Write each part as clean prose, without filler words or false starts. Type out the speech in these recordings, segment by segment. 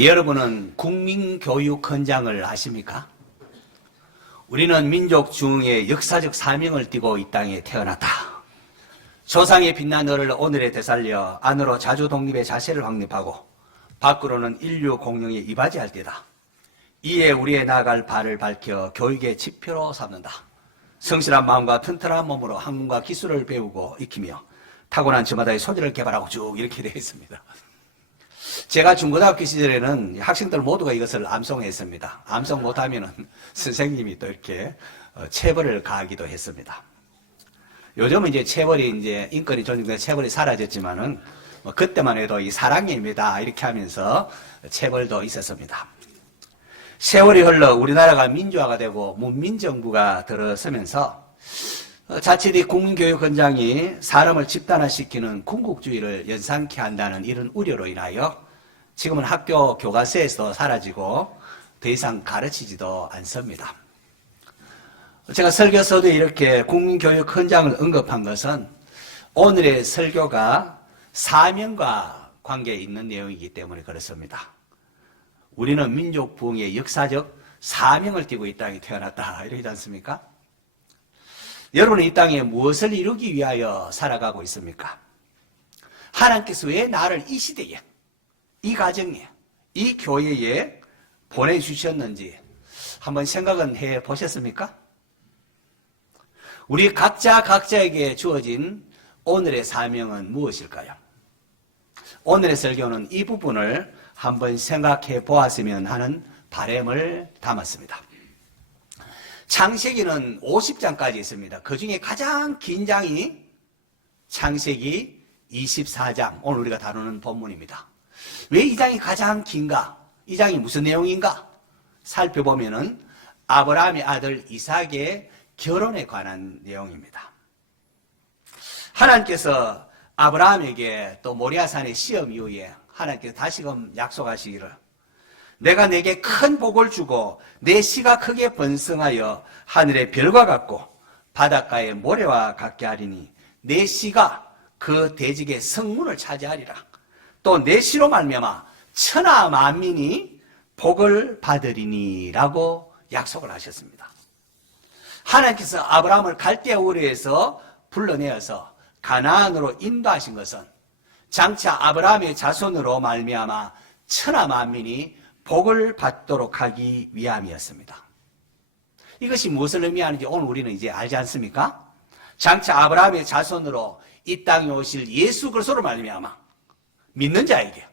여러분은 국민교육헌장을 아십니까? 우리는 민족 중흥의 역사적 사명을 띠고 이 땅에 태어났다. 조상의 빛난 너를 오늘에 되살려 안으로 자주 독립의 자세를 확립하고 밖으로는 인류 공영에 이바지할 때다. 이에 우리의 나아갈 발을 밝혀 교육의 지표로 삼는다. 성실한 마음과 튼튼한 몸으로 학문과 기술을 배우고 익히며 타고난 저마다의 소질을 개발하고 쭉 이렇게 되어 있습니다. 제가 중고등학교 시절에는 학생들 모두가 이것을 암송했습니다. 암송 못하면은 선생님이 또 이렇게 체벌을 가하기도 했습니다. 요즘은 이제 체벌이 이제 인권이 존중돼서 체벌이 사라졌지만은 그때만 해도 이 사랑입니다 이렇게 하면서 체벌도 있었습니다. 세월이 흘러 우리나라가 민주화가 되고 문민정부가 들어서면서 자칫 이 국민교육헌장이 사람을 집단화시키는 군국주의를 연상케 한다는 이런 우려로 인하여 지금은 학교 교과서에서 사라지고 더 이상 가르치지도 않습니다. 제가 설교서도 이렇게 국민교육헌장을 언급한 것은 오늘의 설교가 사명과 관계에 있는 내용이기 때문에 그렇습니다. 우리는 민족 부흥의 역사적 사명을 띠고 이 땅에 태어났다 이러지 않습니까? 여러분은 이 땅에 무엇을 이루기 위하여 살아가고 있습니까? 하나님께서 왜 나를 이 시대에, 이 가정에, 이 교회에 보내주셨는지 한번 생각은 해 보셨습니까? 우리 각자에게 주어진 오늘의 사명은 무엇일까요? 오늘의 설교는 이 부분을 한번 생각해 보았으면 하는 바람을 담았습니다. 창세기는 50장까지 있습니다. 그 중에 가장 긴 장이 창세기 24장, 오늘 우리가 다루는 본문입니다. 왜 이 장이 가장 긴가? 이 장이 무슨 내용인가? 살펴보면은 아브라함의 아들 이삭의 결혼에 관한 내용입니다. 하나님께서 아브라함에게 또 모리아산의 시험 이후에 하나님께서 다시금 약속하시기를 내가 내게 큰 복을 주고 내 씨가 크게 번성하여 하늘의 별과 같고 바닷가의 모래와 같게 하리니 내 씨가 그 대직의 성문을 차지하리라. 또 내 씨로 말미암아 천하 만민이 복을 받으리니 라고 약속을 하셨습니다. 하나님께서 아브라함을 갈대아 우르에서 불러내어서 가나안으로 인도하신 것은 장차 아브라함의 자손으로 말미암아 천하 만민이 복을 받도록 하기 위함이었습니다. 이것이 무엇을 의미하는지 오늘 우리는 이제 알지 않습니까? 장차 아브라함의 자손으로 이 땅에 오실 예수 그리스도로 말미암아 믿는 자에게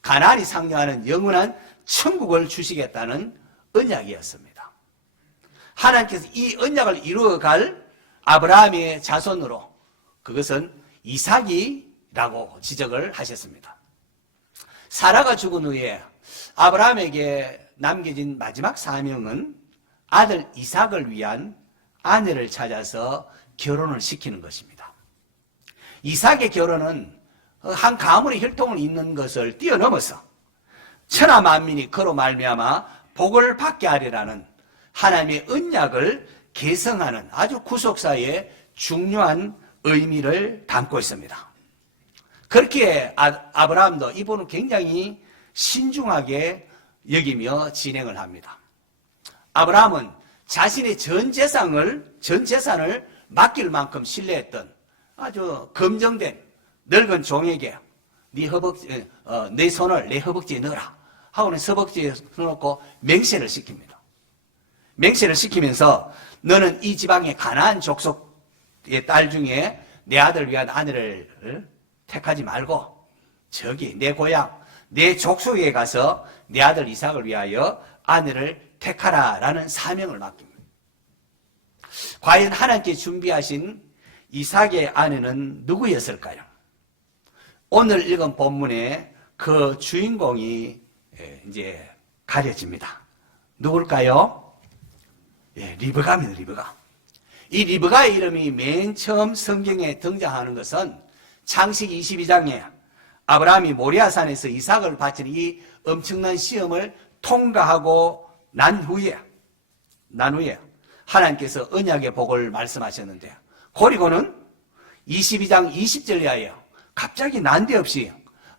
가나안이 상징하는 영원한 천국을 주시겠다는 언약이었습니다. 하나님께서 이 언약을 이루어갈 아브라함의 자손으로 그것은 이삭이라고 지적을 하셨습니다. 사라가 죽은 후에 아브라함에게 남겨진 마지막 사명은 아들 이삭을 위한 아내를 찾아서 결혼을 시키는 것입니다. 이삭의 결혼은 한 가문의 혈통을 잇는 것을 뛰어넘어서 천하 만민이 그로 말미암아 복을 받게 하리라는 하나님의 언약을 계승하는 아주 구속사의 중요한 의미를 담고 있습니다. 그렇게 아브라함도 이분은 굉장히 신중하게 여기며 진행을 합니다. 아브라함은 자신의 전 재산을 맡길 만큼 신뢰했던 아주 검정된 늙은 종에게 내 손을 내 허벅지에 넣어라 하고는 허벅지에 넣어놓고 맹세를 시킵니다. 맹세를 시키면서 너는 이 지방의 가나안 족속의 딸 중에 내 아들을 위한 아내를 택하지 말고 저기 내 고향 내 족속에 가서 내 아들 이삭을 위하여 아내를 택하라라는 사명을 맡깁니다. 과연 하나님께 준비하신 이삭의 아내는 누구였을까요? 오늘 읽은 본문에 그 주인공이 이제 가려집니다. 누굴까요? 리브가입니다. 리브가. 이 리브가의 이름이 맨 처음 성경에 등장하는 것은 창세기 22장에 아브라함이 모리아산에서 이삭을 바치는 이 엄청난 시험을 통과하고 난 후에 하나님께서 언약의 복을 말씀하셨는데 그리고는 22장 20절 이하에 갑자기 난데없이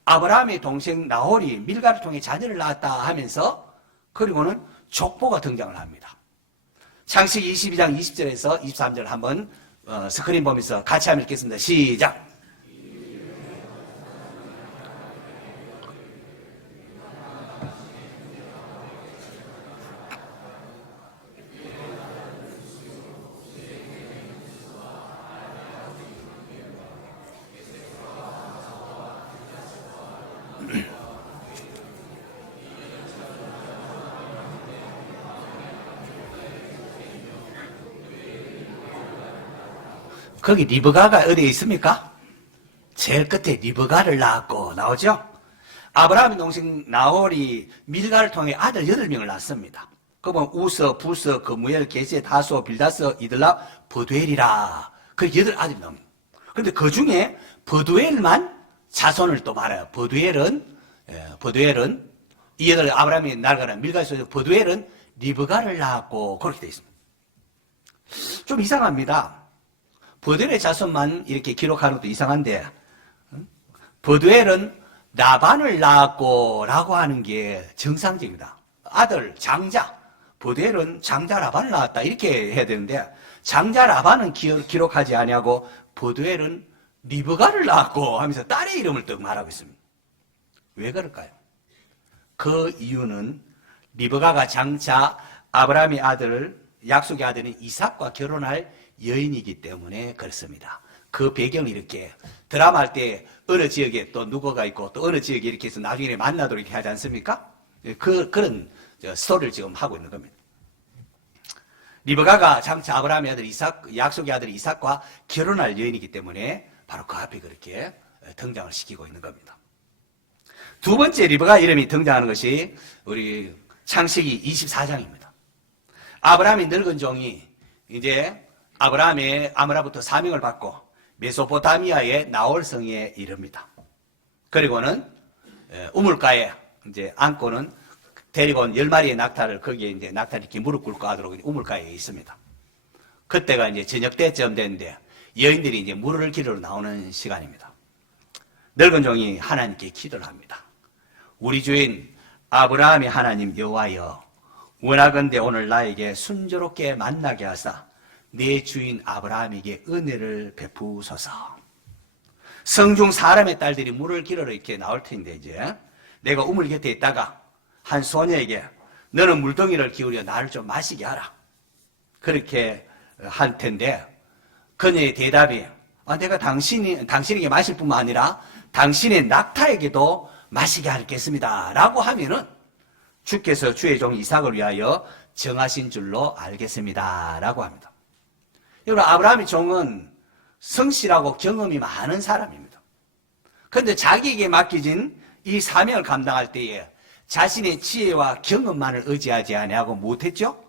아브라함의 동생 나홀이 밀가를 통해 자녀를 낳았다 하면서 그리고는 족보가 등장을 합니다. 창세기 22장 20절에서 23절 한번 스크린 보면서 같이 한번 읽겠습니다. 시작! 거기 리브가가 어디에 있습니까? 제일 끝에 리브가를 낳았고 나오죠? 아브라함의 동생 나홀이 밀가를 통해 아들 8명을 낳습니다. 그러면 우서, 부서, 그무엘, 게세, 다소, 빌다서, 이들라, 버두엘이라. 그 8아들이 나옵니다. 그런데 그 중에 버두엘만 자손을 또 말해요. 버두엘은 이 여덟 아브라함이 날가는 밀가에서 버두엘은 리브가를 낳았고 그렇게 되어 있습니다. 좀 이상합니다. 버두엘의 자손만 이렇게 기록하는 것도 이상한데 버두엘은 라반을 낳았고 라고 하는 게 정상적입니다. 아들 장자 버두엘은 장자 라반을 낳았다 이렇게 해야 되는데 장자 라반은 기록하지 아니하고 버두엘은 리브가를 낳았고 하면서 딸의 이름을 또 말하고 있습니다. 왜 그럴까요? 그 이유는 리브가가 장자 아브라함의 아들 약속의 아들인 이삭과 결혼할 여인이기 때문에 그렇습니다. 그 배경을 이렇게 드라마 할 때 어느 지역에 또 누구가 있고 또 어느 지역에 이렇게 해서 나중에 만나도록 이렇게 하지 않습니까? 그런 스토리를 지금 하고 있는 겁니다. 리브가가 장차 아브라함의 아들 이삭, 약속의 아들 이삭과 결혼할 여인이기 때문에 바로 그 앞에 그렇게 등장을 시키고 있는 겁니다. 두 번째 리브가 이름이 등장하는 것이 우리 창세기 24장입니다. 아브라함의 늙은 종이 이제 아브라함의 아므라부터 사명을 받고 메소포타미아의 나홀성에 이릅니다. 그리고는 우물가에 이제 안고는 데리고 온 10마리의 낙타를 거기에 이제 낙타를 이렇게 무릎 꿇고 하도록 우물가에 있습니다. 그때가 이제 저녁 때쯤 됐는데 여인들이 이제 물을 기르러 나오는 시간입니다. 늙은 종이 하나님께 기도를 합니다. 우리 주인 아브라함의 하나님 여호와여, 원하건대 오늘 나에게 순조롭게 만나게 하사 내 주인 아브라함에게 은혜를 베푸소서. 성중 사람의 딸들이 물을 기르러 이렇게 나올 텐데 이제 내가 우물 곁에 있다가 한 소녀에게 너는 물동이를 기울여 나를 좀 마시게 하라. 그렇게 할 텐데 그녀의 대답이 내가 당신에게 마실 뿐만 아니라 당신의 낙타에게도 마시게 하겠습니다. 라고 하면은 주께서 주의 종 이삭을 위하여 정하신 줄로 알겠습니다. 라고 합니다. 여러분, 아브라함의 종은 성실하고 경험이 많은 사람입니다. 그런데 자기에게 맡겨진 이 사명을 감당할 때에 자신의 지혜와 경험만을 의지하지 아니하고 못했죠?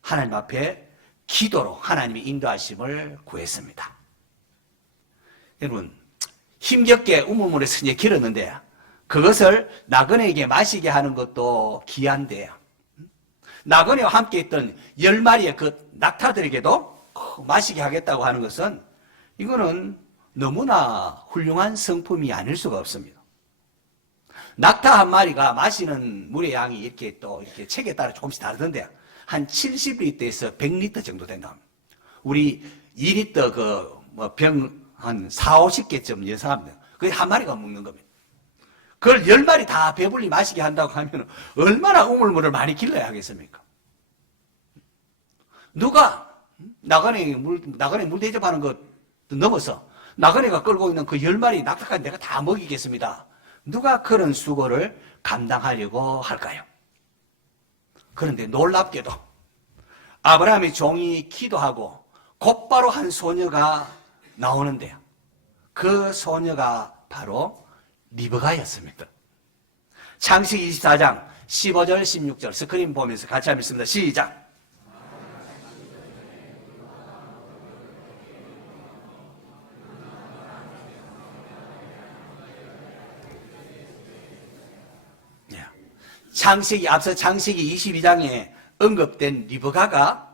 하나님 앞에 기도로 하나님의 인도하심을 구했습니다. 여러분, 힘겹게 우물물에서 이제 길었는데 그것을 나그네에게 마시게 하는 것도 귀한데요. 나그네와 함께 있던 10마리의 그 낙타들에게도 마시게 하겠다고 하는 것은 이거는 너무나 훌륭한 성품이 아닐 수가 없습니다. 낙타 한 마리가 마시는 물의 양이 이렇게 또 이렇게 책에 따라 조금씩 다르던데 한 70리터에서 100리터 정도 된다. 우리 2리터 병 한 4, 50개쯤 예상합니다. 그게 한 마리가 먹는 겁니다. 그걸 10마리 다 배불리 마시게 한다고 하면 얼마나 우물물을 많이 길러야 하겠습니까? 누가 나그네 물 대접하는 것 넘어서 나그네가 끌고 있는 그 10마리 낙타까지 내가 다 먹이겠습니다. 누가 그런 수고를 감당하려고 할까요? 그런데 놀랍게도 아브라함의 종이 기도하고 곧바로 한 소녀가 나오는데요. 그 소녀가 바로 리브가였습니다. 창세기 24장 15절 16절 스크린 보면서 같이 한번 읽습니다. 시작! 앞서 창세기 22장에 언급된 리브가가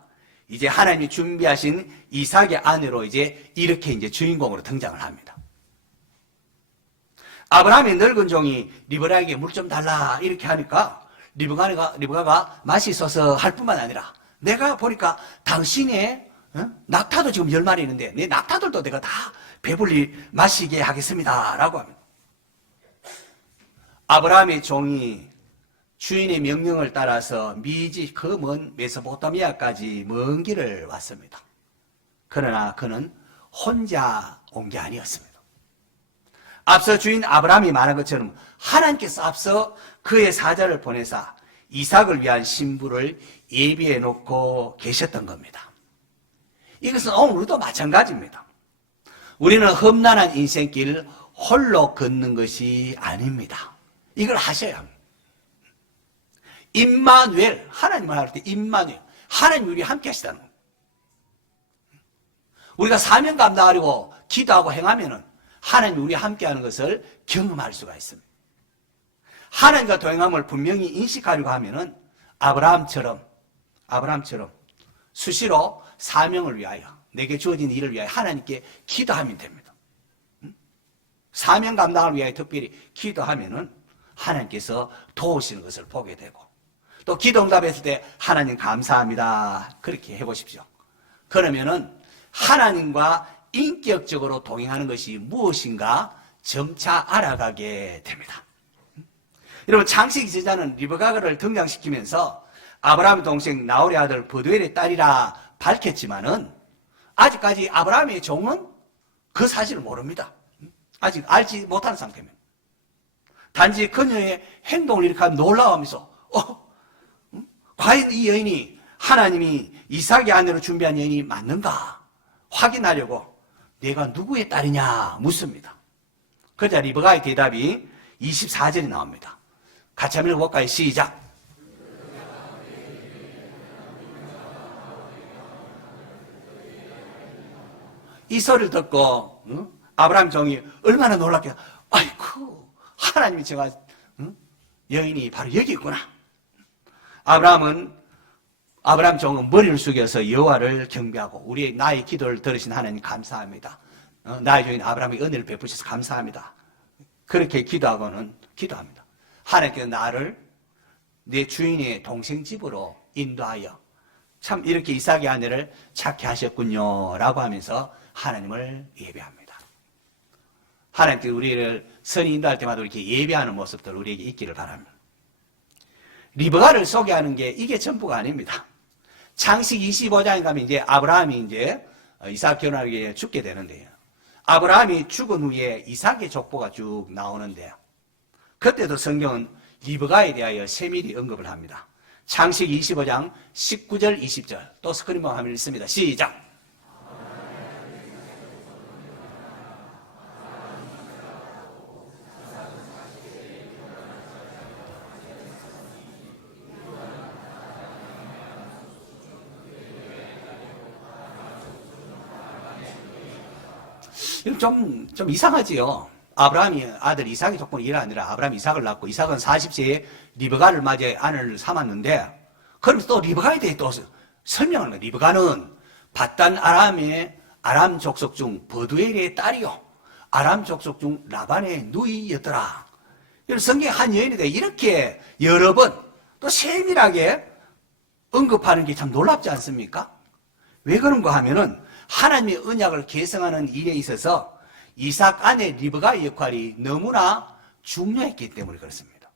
이제 하나님이 준비하신 이삭의 아내로 이제 이렇게 이제 주인공으로 등장을 합니다. 아브라함의 늙은 종이 리브가에게 물 좀 달라 이렇게 하니까 리브가가 맛이 있어서 할 뿐만 아니라 내가 보니까 당신의 낙타도 지금 10마리 있는데 내 낙타들도 내가 다 배불리 마시게 하겠습니다 라고 합니다. 아브라함의 종이 주인의 명령을 따라서 미지 그 먼 메소포타미아까지 먼 길을 왔습니다. 그러나 그는 혼자 온 게 아니었습니다. 앞서 주인 아브라함이 말한 것처럼 하나님께서 앞서 그의 사자를 보내사 이삭을 위한 신부를 예비해 놓고 계셨던 겁니다. 이것은 오늘도 마찬가지입니다. 우리는 험난한 인생길 홀로 걷는 것이 아닙니다. 이걸 하셔야 합니다. 임마누엘, 하나님을 할 때 임마누엘, 하나님 우리 함께 하시다는 겁니다. 우리가 사명 감당하려고 기도하고 행하면은 하나님이 우리 함께 하는 것을 경험할 수가 있습니다. 하나님과 동행함을 분명히 인식하려고 하면은 아브라함처럼 수시로 사명을 위하여 내게 주어진 일을 위하여 하나님께 기도하면 됩니다. 사명 감당을 위하여 특별히 기도하면은 하나님께서 도우시는 것을 보게 되고 또 기도 응답했을 때 하나님 감사합니다. 그렇게 해보십시오. 그러면은 하나님과 인격적으로 동행하는 것이 무엇인가 점차 알아가게 됩니다. 여러분 창세기 저자는 리브가를 등장시키면서 아브라함의 동생 나홀의 아들 브두엘의 딸이라 밝혔지만은 아직까지 아브라함의 종은 그 사실을 모릅니다. 아직 알지 못하는 상태입니다. 단지 그녀의 행동을 이렇게 놀라워하면서 과연 이 여인이 하나님이 이삭의 아내로 준비한 여인이 맞는가 확인하려고 내가 누구의 딸이냐 묻습니다. 그러자 리브가의 대답이 24절에 나옵니다. 같이 한번 읽어볼까요? 시작. 이 소리를 듣고 아브라함 종이 얼마나 놀랍게 아이고 하나님이 제가 여인이 바로 여기 있구나. 아브라함 종은 머리를 숙여서 여호와를 경배하고 나의 기도를 들으신 하나님 감사합니다. 나의 주인 아브라함이 은혜를 베푸셔서 감사합니다. 그렇게 기도합니다. 하나님께서 나를 내 주인의 동생 집으로 인도하여 참 이렇게 이삭의 아내를 찾게 하셨군요 라고 하면서 하나님을 예배합니다. 하나님께서 우리를 선이 인도할 때마다 이렇게 예배하는 모습들 우리에게 있기를 바랍니다. 리브가를 소개하는 게 이게 전부가 아닙니다. 창세기 25장에 가면 이제 아브라함이 이제 이삭 결혼하게 죽게 되는데요. 아브라함이 죽은 후에 이삭의 족보가 쭉 나오는데요. 그때도 성경은 리브가에 대하여 세밀히 언급을 합니다. 창세기 25장 19절 20절 또 스크린으로 화면 읽습니다. 시작. 좀 이상하지요. 아브라함이 아들 이삭의 족보는 이가 아니라 아브라함이 이삭을 낳고 이삭은 40세에 리브가를 맞이해 아내를 삼았는데 그러면서 또 리브가에 대해 또 설명을 합니다. 리브가는 바단 아람의 아람 족속 중 버두엘의 딸이요 아람 족속 중 라반의 누이였더라. 성경의 한 여인에 대해 이렇게 여러 번 또 세밀하게 언급하는 게 참 놀랍지 않습니까? 왜 그런가 하면은 하나님의 언약을 계승하는 일에 있어서 이삭 아내 리브가의 역할이 너무나 중요했기 때문에 그렇습니다.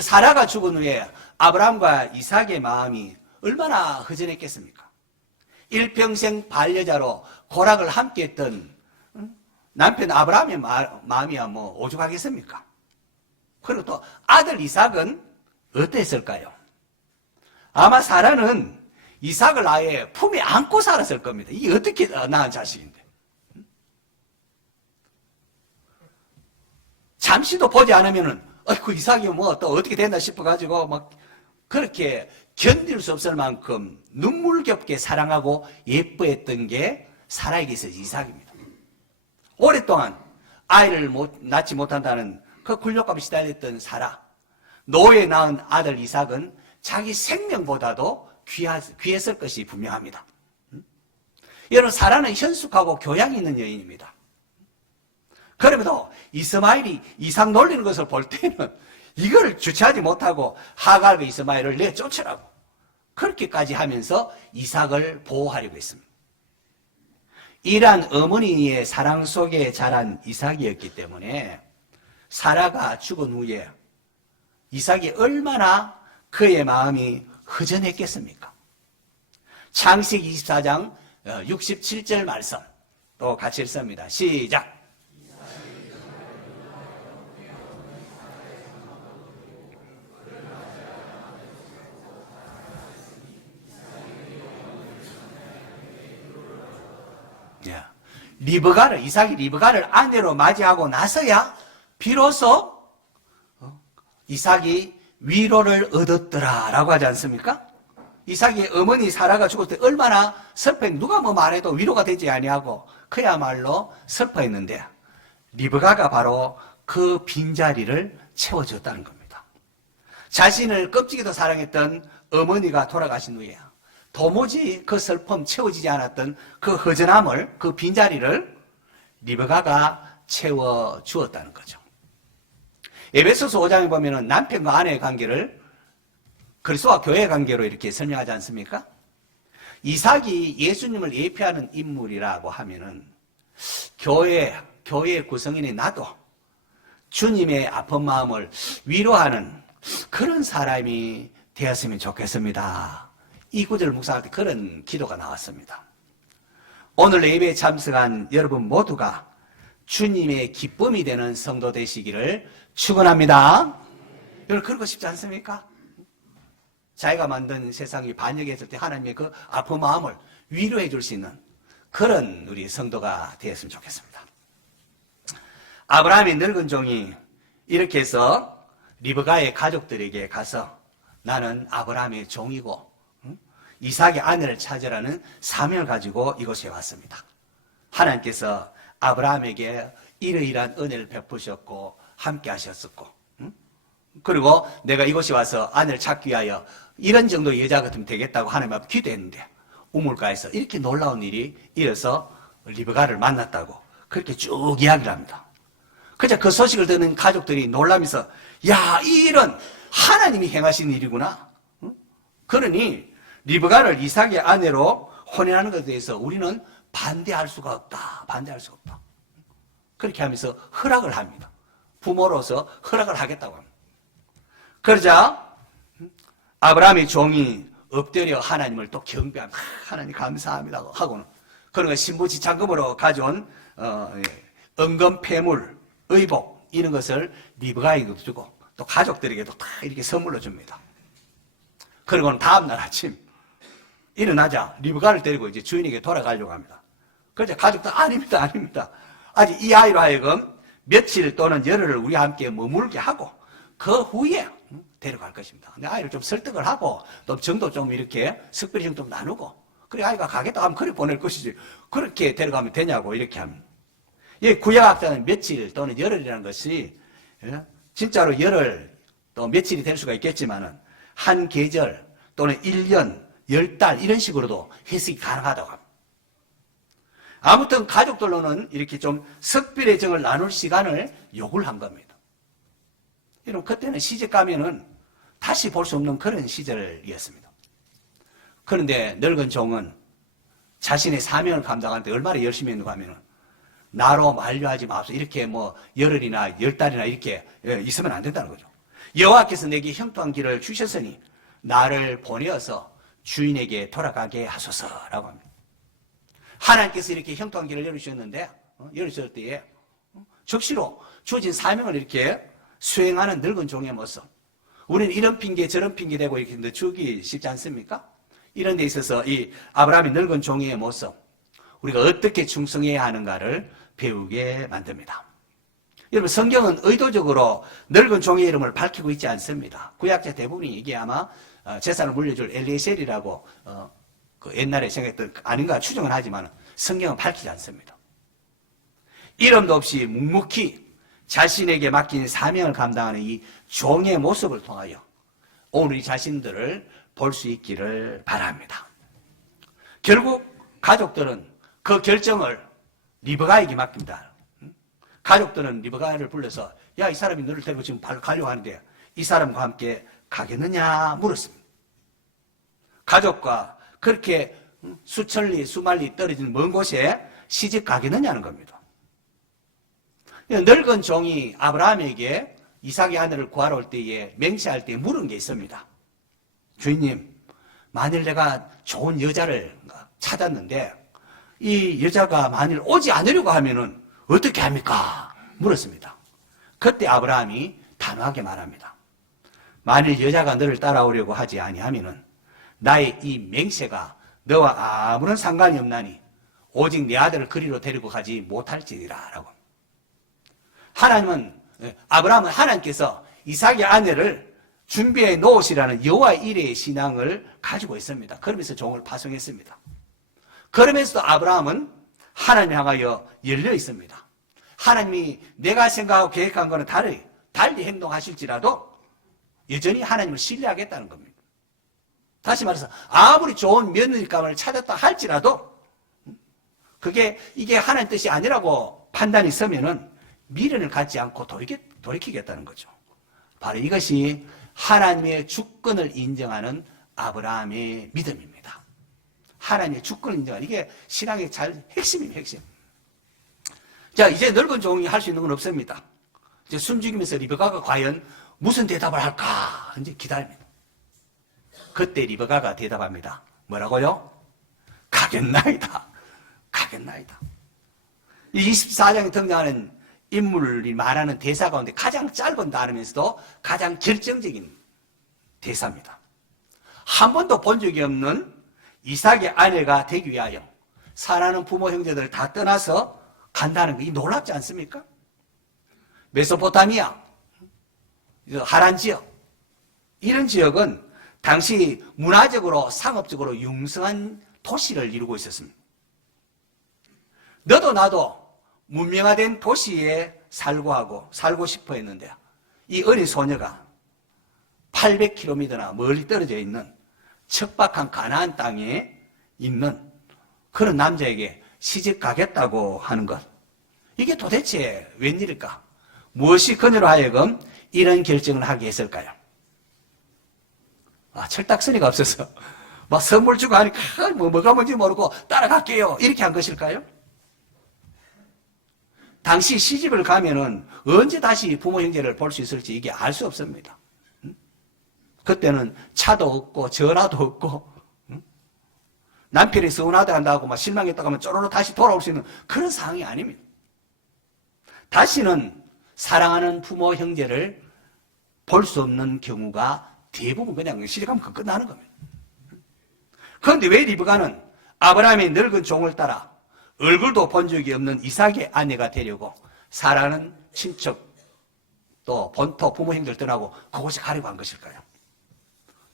사라가 죽은 후에 아브라함과 이삭의 마음이 얼마나 허전했겠습니까? 일평생 반려자로 고락을 함께했던 남편 아브라함의 마음이야 뭐 오죽하겠습니까? 그리고 또 아들 이삭은 어땠을까요? 아마 사라는 이삭을 아예 품에 안고 살았을 겁니다. 이게 어떻게 낳은 자식인데. 잠시도 보지 않으면은, 그 이삭이 뭐 또 어떻게 된다 싶어가지고 막 그렇게 견딜 수 없을 만큼 눈물겹게 사랑하고 예뻐했던 게 사라에게 있어서 이삭입니다. 오랫동안 아이를 낳지 못한다는 그 굴욕감에 시달렸던 사라. 노예 낳은 아들 이삭은 자기 생명보다도 귀했을 것이 분명합니다. 여러분 사라는 현숙하고 교양이 있는 여인입니다. 그럼에도 이스마엘이 이삭 놀리는 것을 볼 때는 이걸 주체하지 못하고 하갈과 이스마엘을 내쫓으라고 그렇게까지 하면서 이삭을 보호하려고 했습니다. 이러한 어머니의 사랑 속에 자란 이삭이었기 때문에 사라가 죽은 후에 이삭이 얼마나 그의 마음이 허전했겠습니까? 창세기 24장 67절 말씀 또 같이 읽습니다. 시작. 이삭이 리브가를 아내로 맞이하고 나서야 비로소 이삭이 위로를 얻었더라라고 하지 않습니까? 이삭이 어머니 사라가 죽을 때 얼마나 슬퍼했는데 누가 뭐 말해도 위로가 되지 아니하고 그야말로 슬퍼했는데 리브가가 바로 그 빈자리를 채워줬다는 겁니다. 자신을 껍질기도 사랑했던 어머니가 돌아가신 후에 도무지 그 슬픔 채워지지 않았던 그 허전함을, 그 빈자리를 리브가가 채워주었다는 거죠. 에베소서 5장에 보면은 남편과 아내의 관계를 그리스도와 교회의 관계로 이렇게 설명하지 않습니까? 이삭이 예수님을 예표하는 인물이라고 하면은 교회의 구성인이 나도 주님의 아픈 마음을 위로하는 그런 사람이 되었으면 좋겠습니다. 이 구절을 묵상할 때 그런 기도가 나왔습니다. 오늘 예배에 참석한 여러분 모두가 주님의 기쁨이 되는 성도 되시기를 축원합니다. 여러분 그러고 싶지 않습니까? 자기가 만든 세상이 반역했을 때 하나님의 그 아픈 마음을 위로해 줄 수 있는 그런 우리 성도가 되었으면 좋겠습니다. 아브라함의 늙은 종이 이렇게 해서 리브가의 가족들에게 가서 나는 아브라함의 종이고 이삭의 아내를 찾으라는 사명을 가지고 이곳에 왔습니다. 하나님께서 아브라함에게 이러이러한 은혜를 베푸셨고 함께 하셨었고 그리고 내가 이곳에 와서 아내를 찾기 위하여 이런 정도의 여자 같으면 되겠다고 하나님 앞에 기도했는데 우물가에서 이렇게 놀라운 일이 일어서 리브가를 만났다고 그렇게 쭉 이야기를 합니다. 그저 그 소식을 듣는 가족들이 놀라면서 야, 이 일은 하나님이 행하신 일이구나. 그러니 리브가를 이삭의 아내로 혼인하는 것에 대해서 우리는 반대할 수가 없다. 반대할 수가 없다. 그렇게 하면서 허락을 합니다. 부모로서 허락을 하겠다고 합니다. 그러자 아브라함의 종이 엎드려 하나님을 또 경배합니다. 하나님 감사합니다 하고는 그러니까 신부지참금으로 가져온 은금 폐물, 의복 이런 것을 리브가에게도 주고 또 가족들에게도 다 이렇게 선물로 줍니다. 그리고는 다음날 아침 일어나자 리브가를 데리고 이제 주인에게 돌아가려고 합니다. 그래서 가족들 아닙니다. 아직 이 아이로 하여금 며칠 또는 열흘을 우리와 함께 머물게 하고 그 후에 데려갈 것입니다. 근데 아이를 좀 설득을 하고 또 정도 좀 이렇게 특별히 좀 나누고 그래 아이가 가겠다 하면 그래 보낼 것이지 그렇게 데려가면 되냐고 이렇게 합니다. 이 구약학자는 며칠 또는 열흘이라는 것이 진짜로 열흘 또 며칠이 될 수가 있겠지만은 한 계절 또는 1년, 10달 이런 식으로도 해석이 가능하다고 합니다. 아무튼 가족들로는 이렇게 좀 석별의 정을 나눌 시간을 요구를 한 겁니다. 여러분 그때는 시집 가면은 다시 볼 수 없는 그런 시절이었습니다. 그런데 늙은 종은 자신의 사명을 감당하는데 얼마나 열심히 했는가 하면은 나로 만류하지 마옵소서 이렇게 뭐 열흘이나 10달이나 이렇게 있으면 안 된다는 거죠. 여호와께서 내게 형통한 길을 주셨으니 나를 보내어서 주인에게 돌아가게 하소서라고 합니다. 하나님께서 이렇게 형통한 길을 열어주셨는데 열어주실 때에 적시로 주어진 사명을 이렇게 수행하는 늙은 종의 모습 우리는 이런 핑계 저런 핑계 대고 이렇게 늦추기 쉽지 않습니까? 이런 데 있어서 이 아브라함의 늙은 종의 모습 우리가 어떻게 충성해야 하는가를 배우게 만듭니다. 여러분 성경은 의도적으로 늙은 종의 이름을 밝히고 있지 않습니다. 구약자 대부분이 이게 아마 재산을 물려줄 엘리에셀이라고 그 옛날에 생각했던 아닌가 추정은 하지만 성경은 밝히지 않습니다. 이름도 없이 묵묵히 자신에게 맡긴 사명을 감당하는 이 종의 모습을 통하여 오늘 이 자신들을 볼 수 있기를 바랍니다. 결국 가족들은 그 결정을 리브가에게 맡깁니다. 가족들은 리브가를 불러서 야, 이 사람이 너를 데리고 지금 가려고 하는데 이 사람과 함께 가겠느냐 물었습니다. 가족과 그렇게 수천리 수만리 떨어진 먼 곳에 시집 가겠느냐는 겁니다. 늙은 종이 아브라함에게 이삭의 아내를 구하러 올 때에 맹세할 때 물은 게 있습니다. 주인님, 만일 내가 좋은 여자를 찾았는데 이 여자가 만일 오지 않으려고 하면은 어떻게 합니까? 물었습니다. 그때 아브라함이 단호하게 말합니다. 만일 여자가 너를 따라오려고 하지 아니하면은 나의 이 맹세가 너와 아무런 상관이 없나니 오직 내 아들을 그리로 데리고 가지 못할지니라 라고. 아브라함은 하나님께서 이삭의 아내를 준비해 놓으시라는 여호와 이레의 신앙을 가지고 있습니다. 그러면서 종을 파송했습니다. 그러면서도 아브라함은 하나님 향하여 열려 있습니다. 하나님이 내가 생각하고 계획한 것은 달리 행동하실지라도 여전히 하나님을 신뢰하겠다는 겁니다. 다시 말해서 아무리 좋은 며느리감을 찾았다 할지라도 이게 하나님 뜻이 아니라고 판단이 서면은 미련을 갖지 않고 돌이키겠다는 거죠. 바로 이것이 하나님의 주권을 인정하는 아브라함의 믿음입니다. 하나님의 주권을 인정하는 이게 신앙의 핵심입니다. 핵심. 자, 이제 늙은 종이 할 수 있는 건 없습니다. 이제 숨죽이면서 리브가가 과연 무슨 대답을 할까 이제 기다립니다. 그때 리브가가 대답합니다. 뭐라고요? 가겠나이다. 가겠나이다. 이 24장에 등장하는 인물이 말하는 대사 가운데 가장 짧은 단어면서도 가장 결정적인 대사입니다. 한 번도 본 적이 없는 이삭의 아내가 되기 위하여 사랑하는 부모 형제들을 다 떠나서 간다는 게 놀랍지 않습니까? 메소포타미아, 하란 지역, 이런 지역은 당시 문화적으로 상업적으로 융성한 도시를 이루고 있었습니다. 너도 나도 문명화된 도시에 살고 싶어 했는데 이 어린 소녀가 800km나 멀리 떨어져 있는 척박한 가나안 땅에 있는 그런 남자에게 시집 가겠다고 하는 것, 이게 도대체 웬일일까? 무엇이 그녀로 하여금 이런 결정을 하게 했을까요? 철딱서니가 없어서 막 선물 주고 하니까 뭐가 뭔지 모르고 따라갈게요 이렇게 한 것일까요? 당시 시집을 가면은 언제 다시 부모 형제를 볼 수 있을지 이게 알 수 없습니다. 그때는 차도 없고 전화도 없고 남편이 서운하다 한다고 막 실망했다고 하면 쪼로로 다시 돌아올 수 있는 그런 상황이 아닙니다. 다시는 사랑하는 부모 형제를 볼 수 없는 경우가 대부분 그냥 시집가면 끝나는 겁니다. 그런데 왜 리브가는 아브라함의 늙은 종을 따라 얼굴도 본 적이 없는 이삭의 아내가 되려고 사랑하는 친척 또 본토 부모 형제를 떠나고 그곳에 가려고 한 것일까요?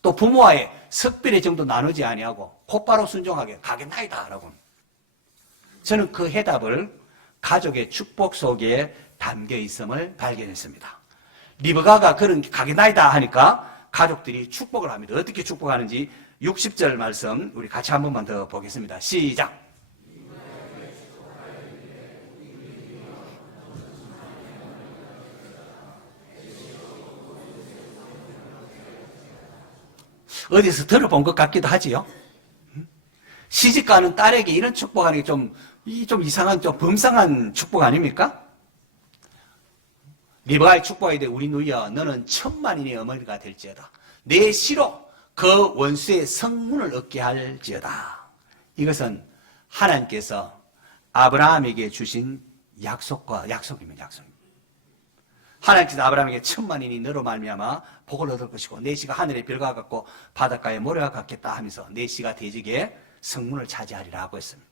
또 부모와의 석별의 정도 나누지 아니하고 곧바로 순종하게 가겠나이다 라고. 저는 그 해답을 가족의 축복 속에 담겨 있음을 발견했습니다. 리브가가 그런 가겠나이다 하니까 가족들이 축복을 합니다. 어떻게 축복하는지 60절 말씀 우리 같이 한 번만 더 보겠습니다. 시작. 어디서 들어본 것 같기도 하지요. 시집가는 딸에게 이런 축복하는 게 좀 이상한, 좀 범상한 축복 아닙니까? 리브가의 축복에 대해 우리 누이여 너는 천만인의 어머니가 될지어다. 내 시로 그 원수의 성문을 얻게 할지어다. 이것은 하나님께서 아브라함에게 주신 약속입니다. 하나님께서 아브라함에게 천만인이 너로 말미암아 복을 얻을 것이고 내 씨가 하늘의 별과 같고 바닷가의 모래와 같겠다 하면서 내 씨가 대적의 성문을 차지하리라 하고 했습니다.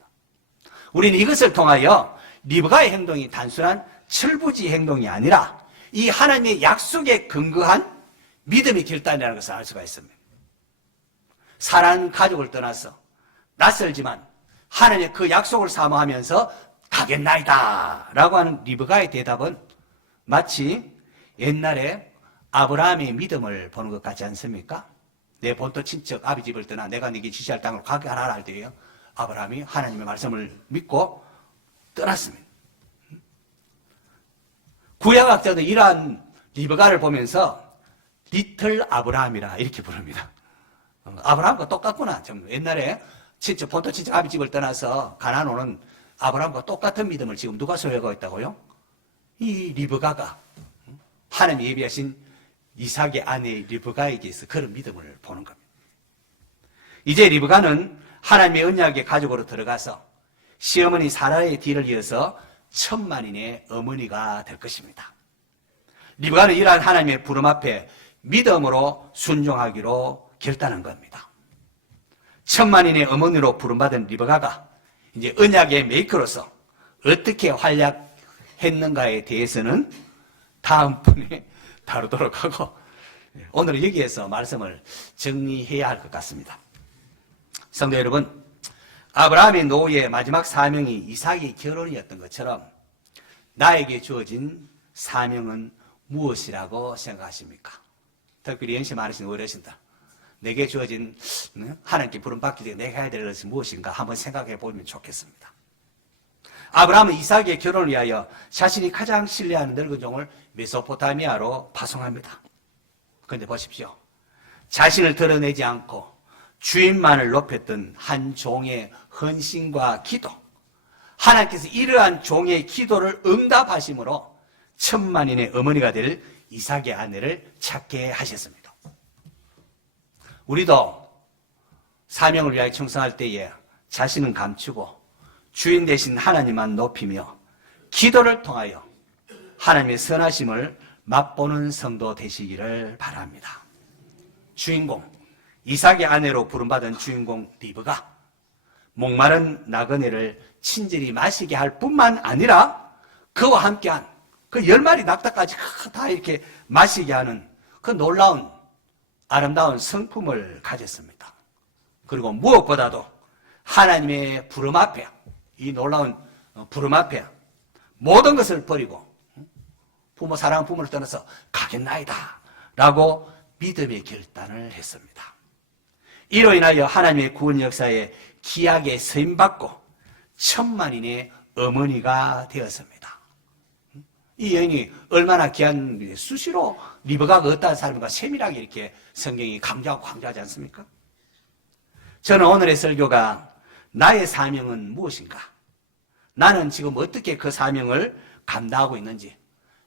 우리는 이것을 통하여 리브가의 행동이 단순한 철부지 행동이 아니라 이 하나님의 약속에 근거한 믿음의 결단이라는 것을 알 수가 있습니다. 사랑하는 가족을 떠나서 낯설지만 하나님의 그 약속을 사모하면서 가겠나이다 라고 하는 리브가의 대답은 마치 옛날에 아브라함의 믿음을 보는 것 같지 않습니까? 내 본토 친척 아비 집을 떠나 내가 네게 지시할 땅으로 가게 하라 할 때에요. 아브라함이 하나님의 말씀을 믿고 떠났습니다. 구약학자도 이러한 리브가를 보면서 리틀 아브라함이라 이렇게 부릅니다. 아브라함과 똑같구나. 옛날에 진짜 본토 친척 아비집을 떠나서 가나안 오는 아브라함과 똑같은 믿음을 지금 누가 소유하고 있다고요? 이 리브가가 하나님이 예비하신 이삭의 아내 리브가에게서 그런 믿음을 보는 겁니다. 이제 리브가는 하나님의 언약의 가족으로 들어가서 시어머니 사라의 뒤를 이어서 천만인의 어머니가 될 것입니다. 리브가는 이러한 하나님의 부름 앞에 믿음으로 순종하기로 결단한 겁니다. 천만인의 어머니로 부름받은 리브가가 이제 언약의 메이커로서 어떻게 활약했는가에 대해서는 다음번에 다루도록 하고 오늘은 여기에서 말씀을 정리해야 할 것 같습니다. 성도 여러분, 아브라함의 노후의 마지막 사명이 이삭의 결혼이었던 것처럼 나에게 주어진 사명은 무엇이라고 생각하십니까? 특별히 연세 많으신 어르신들, 내게 주어진 하나님께 부름받기 전에 내가 해야 될 것이 무엇인가 한번 생각해 보면 좋겠습니다. 아브라함은 이삭의 결혼을 위하여 자신이 가장 신뢰하는 늙은 종을 메소포타미아로 파송합니다. 그런데 보십시오. 자신을 드러내지 않고 주인만을 높였던 한 종의 헌신과 기도, 하나님께서 이러한 종의 기도를 응답하심으로 천만인의 어머니가 될 이삭의 아내를 찾게 하셨습니다. 우리도 사명을 위하여 충성할 때에 자신은 감추고 주인 되신 하나님만 높이며 기도를 통하여 하나님의 선하심을 맛보는 성도 되시기를 바랍니다. 주인공, 이삭의 아내로 부름받은 주인공 리브가 목마른 나그네를 친절히 마시게 할 뿐만 아니라 그와 함께한 그 10마리 낙타까지 다 이렇게 마시게 하는 그 놀라운 아름다운 성품을 가졌습니다. 그리고 무엇보다도 하나님의 부름 앞에, 이 놀라운 부름 앞에 모든 것을 버리고 부모 사랑하는 부모를 떠나서 가겠나이다 라고 믿음의 결단을 했습니다. 이로 인하여 하나님의 구원 역사에 기약에 쓰임받고 천만인의 어머니가 되었습니다. 이 여인이 얼마나 귀한, 수시로 리브가가 어떠한 사람인가 세밀하게 이렇게 성경이 강조하고 강조하지 않습니까? 저는 오늘의 설교가 나의 사명은 무엇인가? 나는 지금 어떻게 그 사명을 감당하고 있는지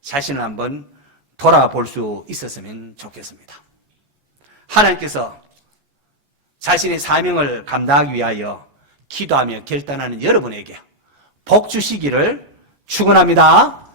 자신을 한번 돌아볼 수 있었으면 좋겠습니다. 하나님께서 자신의 사명을 감당하기 위하여 기도하며 결단하는 여러분에게 복 주시기를 축원합니다.